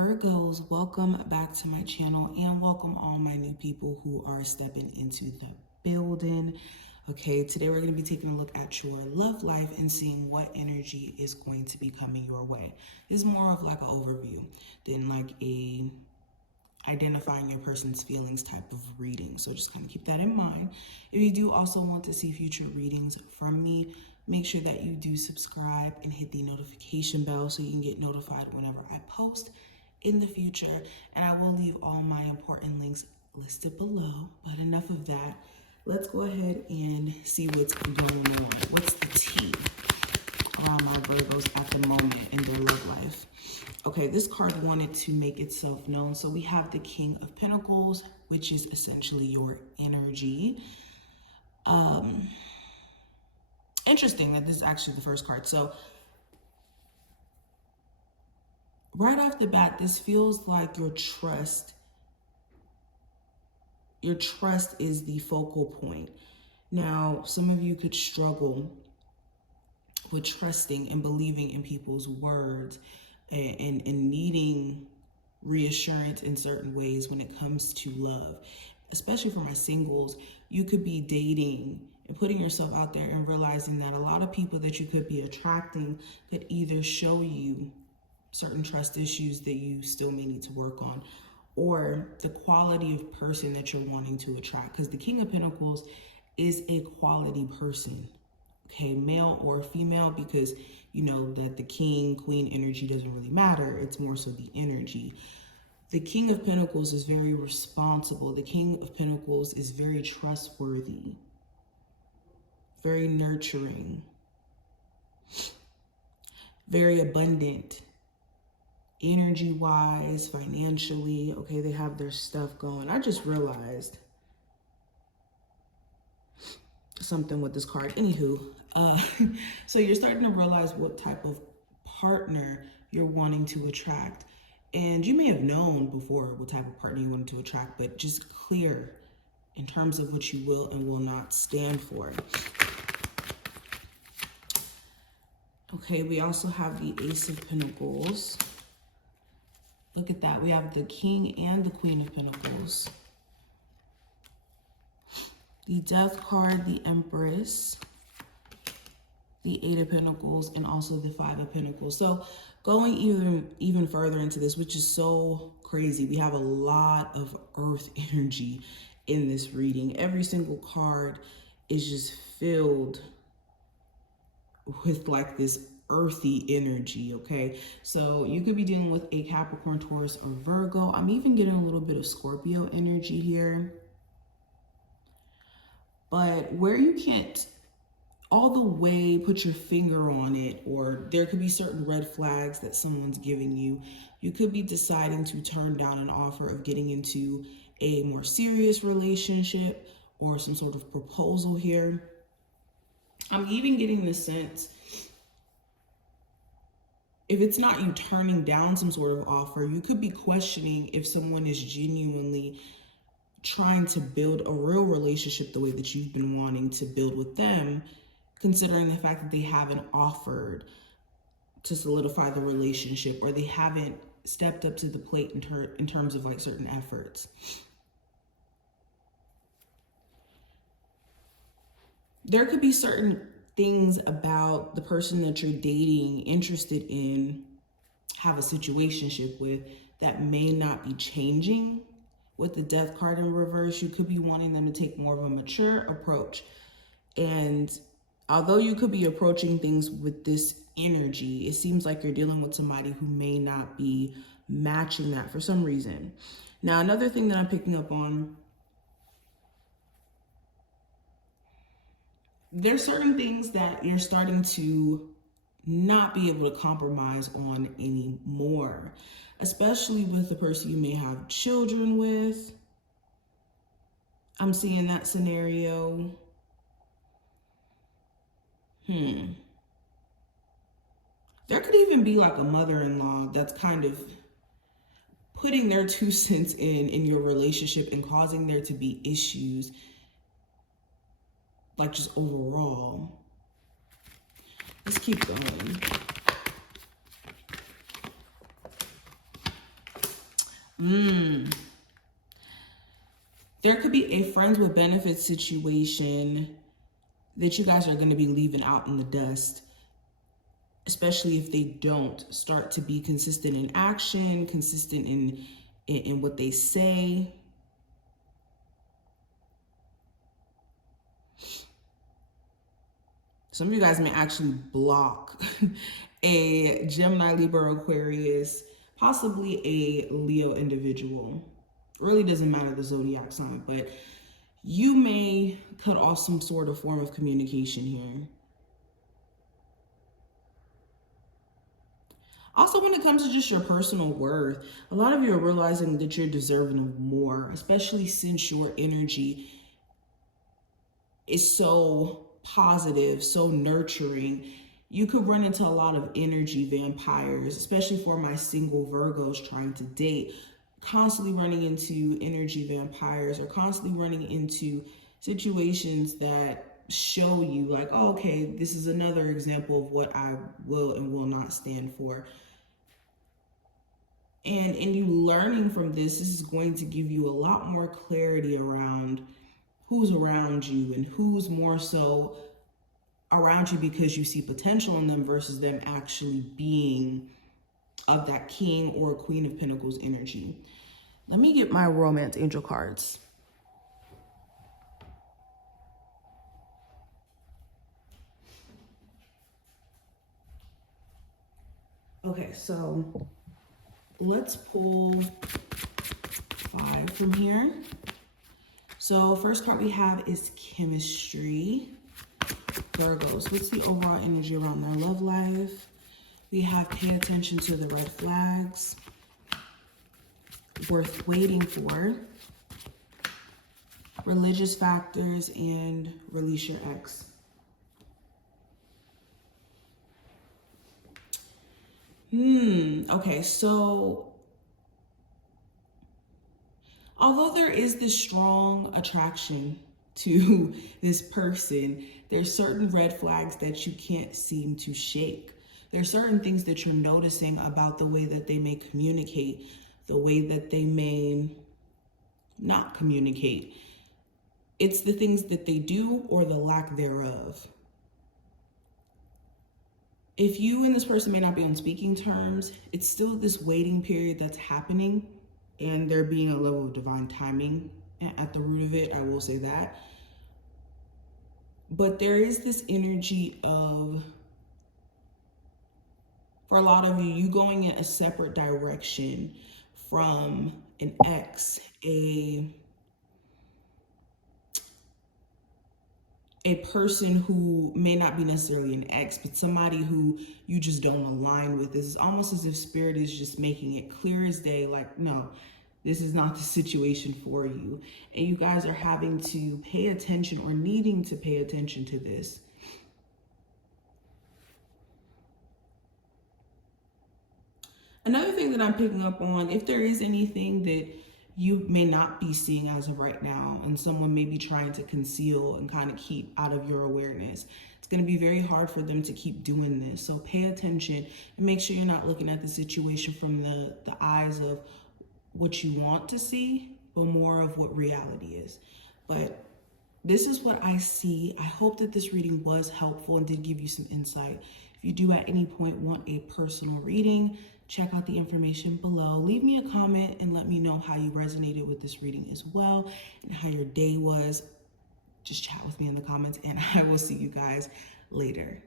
Virgos, welcome back to my channel and welcome all my new people who are stepping into the building. Okay, today we're going to be taking a look at your love life and seeing what energy is going to be coming your way. It's more of like an overview than like a identifying your person's feelings type of reading. So just kind of keep that in mind. If you do also want to see future readings from me, make sure that you do subscribe and hit the notification bell so you can get notified whenever I post in the future. And I will leave all my important links listed below. But enough of that. Let's go ahead and see what's going on. What's the tea around my Virgos at the moment in their love life? Okay, this card wanted to make itself known. So we have the King of Pentacles, which is essentially your energy. Interesting that this is actually the first card. So right off the bat, this feels like your trust is the focal point. Now, some of you could struggle with trusting and believing in people's words and needing reassurance in certain ways when it comes to love. Especially for my singles, you could be dating and putting yourself out there and realizing that a lot of people that you could be attracting could either show you certain trust issues that you still may need to work on, or the quality of person that you're wanting to attract. Because the King of Pentacles is a quality person, okay, male or female, because you know that the king, queen energy doesn't really matter. It's more so the energy. The King of Pentacles is very responsible. The King of Pentacles is very trustworthy, very nurturing, very abundant, energy-wise, financially. Okay, they have their stuff going. I just realized something with this card. Anywho, so you're starting to realize what type of partner you're wanting to attract. And you may have known before what type of partner you wanted to attract, but just clear in terms of what you will and will not stand for. Okay, we also have the Ace of Pentacles. Look at that. We have the King and the Queen of Pentacles. The Death card, the Empress, the Eight of Pentacles, and also the Five of Pentacles. So going even further into this, which is so crazy, we have a lot of earth energy in this reading. Every single card is just filled with like this earthy energy, okay? So you could be dealing with a Capricorn, Taurus, or Virgo. I'm even getting a little bit of Scorpio energy here. But where you can't all the way put your finger on it, or there could be certain red flags that someone's giving you, you could be deciding to turn down an offer of getting into a more serious relationship or some sort of proposal here. I'm even getting the sense, if it's not you turning down some sort of offer, you could be questioning if someone is genuinely trying to build a real relationship the way that you've been wanting to build with them, considering the fact that they haven't offered to solidify the relationship, or they haven't stepped up to the plate in terms of like certain efforts. There could be certain things about the person that you're dating, interested in, have a situationship with, that may not be changing. With the Death card in reverse, you could be wanting them to take more of a mature approach. And although you could be approaching things with this energy, it seems like you're dealing with somebody who may not be matching that for some reason. Now, another thing that I'm picking up on, there's certain things that you're starting to not be able to compromise on anymore, especially with the person you may have children with. I'm seeing that scenario. There could even be like a mother-in-law that's kind of putting their 2 cents in your relationship and causing there to be issues, like just overall. Let's keep going. There could be a friends with benefits situation that you guys are going to be leaving out in the dust, especially if they don't start to be consistent in action, consistent in what they say. Some of you guys may actually block a Gemini, Libra, Aquarius, possibly a Leo individual. Really doesn't matter the zodiac sign, but you may cut off some sort of form of communication here. Also, when it comes to just your personal worth, a lot of you are realizing that you're deserving of more, especially since your energy is so positive, so nurturing. You could run into a lot of energy vampires, especially for my single Virgos trying to date, constantly running into energy vampires or constantly running into situations that show you like, oh, okay, this is another example of what I will and will not stand for. And in you learning from this is going to give you a lot more clarity around who's around you and who's more so around you because you see potential in them versus them actually being of that King or Queen of Pentacles energy. Let me get my romance angel cards. Okay, so let's pull 5 from here. So first card we have is chemistry. Virgos, what's the overall energy around their love life? We have pay attention to the red flags. Worth waiting for. Religious factors and release your ex. Okay, so although there is this strong attraction to this person, there's certain red flags that you can't seem to shake. There's certain things that you're noticing about the way that they may communicate, the way that they may not communicate. It's the things that they do or the lack thereof. If you and this person may not be on speaking terms, it's still this waiting period that's happening, and there being a level of divine timing at the root of it, I will say that. But there is this energy of, for a lot of you, you going in a separate direction from an ex, a person who may not be necessarily an ex, but somebody who you just don't align with. It's almost as if spirit is just making it clear as day, like, no, this is not the situation for you. And you guys are having to pay attention or needing to pay attention to this. Another thing that I'm picking up on, if there is anything that you may not be seeing as of right now, and someone may be trying to conceal and kind of keep out of your awareness, it's going to be very hard for them to keep doing this. So pay attention and make sure you're not looking at the situation from the eyes of what you want to see, but more of what reality is. But this is what I see. I hope that this reading was helpful and did give you some insight. If you do at any point want a personal reading, check out the information below. Leave me a comment and let me know how you resonated with this reading as well and how your day was. Just chat with me in the comments, and I will see you guys later.